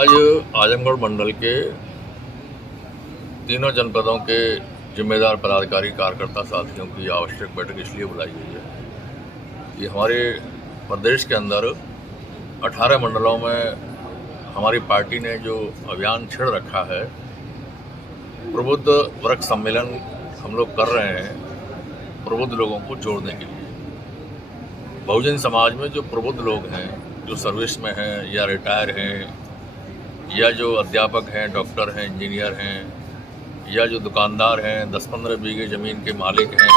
आज आजमगढ़ मंडल के तीनों जनपदों के जिम्मेदार पदाधिकारी कार्यकर्ता साथियों की आवश्यक बैठक इसलिए बुलाई गई है कि हमारे प्रदेश के अंदर 18 मंडलों में हमारी पार्टी ने जो अभियान छेड़ रखा है, प्रबुद्ध वर्ग सम्मेलन हम लोग कर रहे हैं प्रबुद्ध लोगों को जोड़ने के लिए। बहुजन समाज में जो प्रबुद्ध लोग हैं, जो सर्विस में हैं या रिटायर हैं, या जो अध्यापक हैं, डॉक्टर हैं, इंजीनियर हैं, या जो दुकानदार हैं, 10-15 बीघे ज़मीन के मालिक हैं,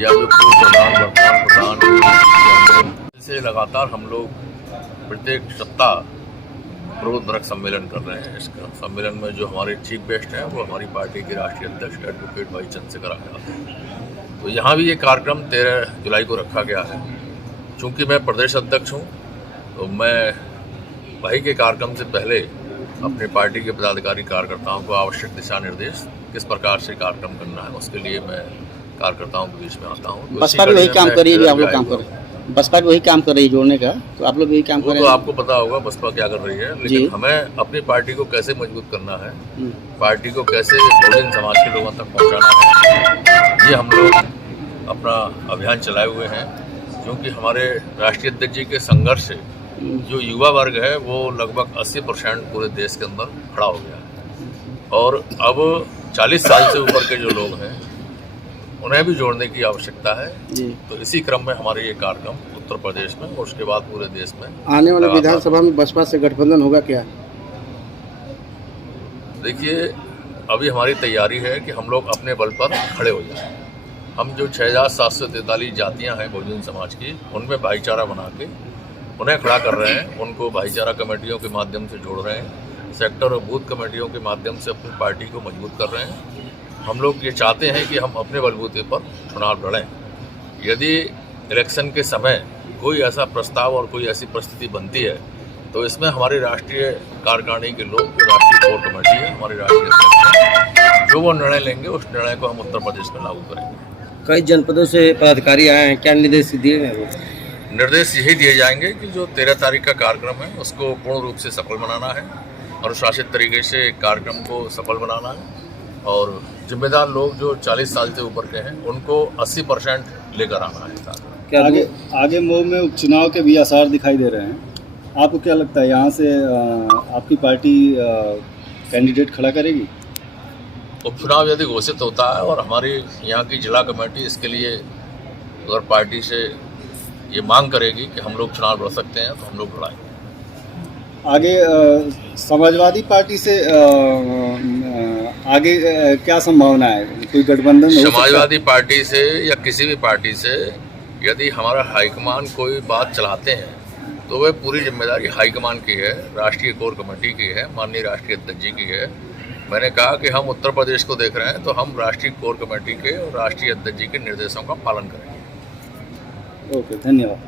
या जो पूर्व प्रधान, वर्तमान प्रधान, इसे लगातार हम लोग प्रत्येक सप्ताह प्रबुद्ध वर्ग सम्मेलन कर रहे हैं। इस सम्मेलन में जो हमारे चीफ गेस्ट हैं वो हमारी पार्टी के राष्ट्रीय अध्यक्ष एडवोकेट भाई चंद्रशेखर आजाद हैं। तो यहाँ भी ये कार्यक्रम 13 जुलाई को रखा गया है। चूँकि मैं प्रदेश अध्यक्ष हूँ तो मैं भाई के कार्यक्रम से पहले अपनी पार्टी के पदाधिकारी कार्यकर्ताओं को आवश्यक दिशा निर्देश किस प्रकार से कार्यक्रम करना है उसके लिए मैं कार्यकर्ताओं के बीच में आता हूँ। बसपा भी वही काम कर रही है, आप लोग काम कर रहे हैं। बसपा भी वही काम कर रही है जोड़ने का, तो आप लोग भी काम कर रहे हैं। तो आपको पता होगा बसपा क्या कर रही है, लेकिन हमें अपनी पार्टी को कैसे मजबूत करना है, पार्टी को कैसे बहुजन समाज के लोगों तक पहुँचाना है, ये हम लोग अपना अभियान चलाए हुए हैं। क्योंकि हमारे राष्ट्रीय अध्यक्ष जी के संघर्ष से जो युवा वर्ग है वो लगभग 80% पूरे देश के अंदर खड़ा हो गया है और अब 40 साल से ऊपर के जो लोग हैं उन्हें भी जोड़ने की आवश्यकता है। तो इसी क्रम में हमारे ये कार्यक्रम उत्तर प्रदेश में और उसके बाद पूरे देश में आने वाले विधानसभा में बसपा से गठबंधन होगा क्या? देखिए, अभी हमारी तैयारी है कि हम लोग अपने बल पर खड़े हो जाएं। हम जो 6743 जातियाँ हैं बहुजन समाज की, उनमें भाईचारा बना के उन्हें खड़ा कर रहे हैं। उनको भाईचारा कमेटियों के माध्यम से जोड़ रहे हैं, सेक्टर और बूथ कमेटियों के माध्यम से अपनी पार्टी को मजबूत कर रहे हैं। हम लोग ये चाहते हैं कि हम अपने बलबूते पर चुनाव लड़ें। यदि इलेक्शन के समय कोई ऐसा प्रस्ताव और कोई ऐसी परिस्थिति बनती है तो इसमें हमारे राष्ट्रीय कार्यकारिणी के लोग, जो राष्ट्रीय कोर कमेटी है, हमारे राष्ट्रीय अध्यक्ष, जो वो निर्णय लेंगे उस निर्णय को हम उत्तर प्रदेश में लागू करेंगे। कई जनपदों से पदाधिकारी आए हैं, क्या निर्देश दिए गए? निर्देश यही दिए जाएंगे कि जो 13 तारीख का कार्यक्रम है उसको पूर्ण रूप से सफल बनाना है, अनुशासित तरीके से कार्यक्रम को सफल बनाना है और जिम्मेदार लोग जो 40 साल से ऊपर के हैं उनको 80% लेकर आना है। क्या आगे मऊ में उपचुनाव के भी आसार दिखाई दे रहे हैं, आपको क्या लगता है यहाँ से आपकी पार्टी कैंडिडेट खड़ा करेगी? उपचुनाव यदि घोषित होता है और हमारी यहाँ की जिला कमेटी इसके लिए अगर पार्टी से ये मांग करेगी कि हम लोग चुनाव लड़ सकते हैं तो हम लोग लड़ाएंगे। आगे समाजवादी पार्टी से आगे क्या संभावना है? कोई गठबंधन? समाजवादी पार्टी से या किसी भी पार्टी से यदि हमारा हाईकमान कोई बात चलाते हैं तो वह पूरी जिम्मेदारी हाईकमान की है, राष्ट्रीय कोर कमेटी की है, माननीय राष्ट्रीय अध्यक्ष जी की है। मैंने कहा कि हम उत्तर प्रदेश को देख रहे हैं तो हम राष्ट्रीय कोर कमेटी के और राष्ट्रीय अध्यक्ष जी के निर्देशों का पालन करेंगे। ओके, धन्यवाद।